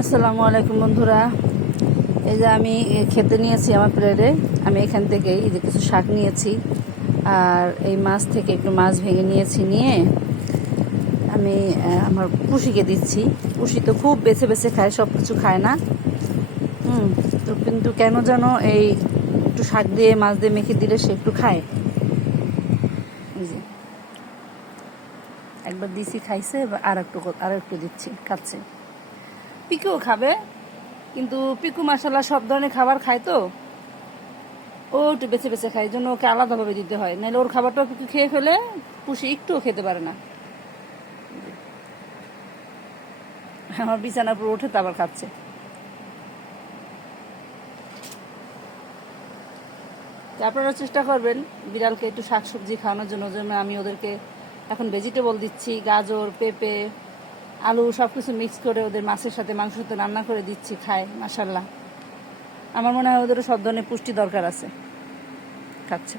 আসসালামু আলাইকুম বন্ধুরা। এই যে আমি খেতে নিয়েছি আমার প্লেটে। আমি এখান থেকে এই যে কিছু শাক নিয়েছি আর এই মাছ থেকে একটু মাছ ভেঙে নিয়েছি নিয়ে আমি আমার পুষিকে দিচ্ছি। পুষি তো খুব বেছে বেছে খায় সব কিছু খায় না। হুম, তো কিন্তু কেন যেন এই একটু শাক দিয়ে, মাছ দিয়ে মেখে দিলে সে একটু খায়। একবার দিছি, খাইছে আর একটু আর একটু দিচ্ছি, খাচ্ছে। পিকুও খাবে, কিন্তু পিকু মাসাল্লাহ সব ধরনের খাবার খায় তো। ও একটু বেছে বেছে খায় জন্য ওকে আলাদাভাবে দিতে হয়। নাহলে ওর খাবারটাও পিকু খেয়ে ফেলে, পুষি একটুও খেতে পারে না। আমার বিছানার উপর উঠে তো আবার খাচ্ছে। আপনারা চেষ্টা করবেন বিড়ালকে একটু শাকসবজি খাওয়ানোর জন্য। আমি ওদেরকে এখন ভেজিটেবল দিচ্ছি, গাজর, পেঁপে আলু সব কিছু মিক্স করে ওদের মাছের সাথে মাংস সাথে রান্না করে দিচ্ছি, খায় মাসাল্লাহ আমার মনে হয় ওদেরও সব ধরনের পুষ্টি দরকার আছে। খাচ্ছে।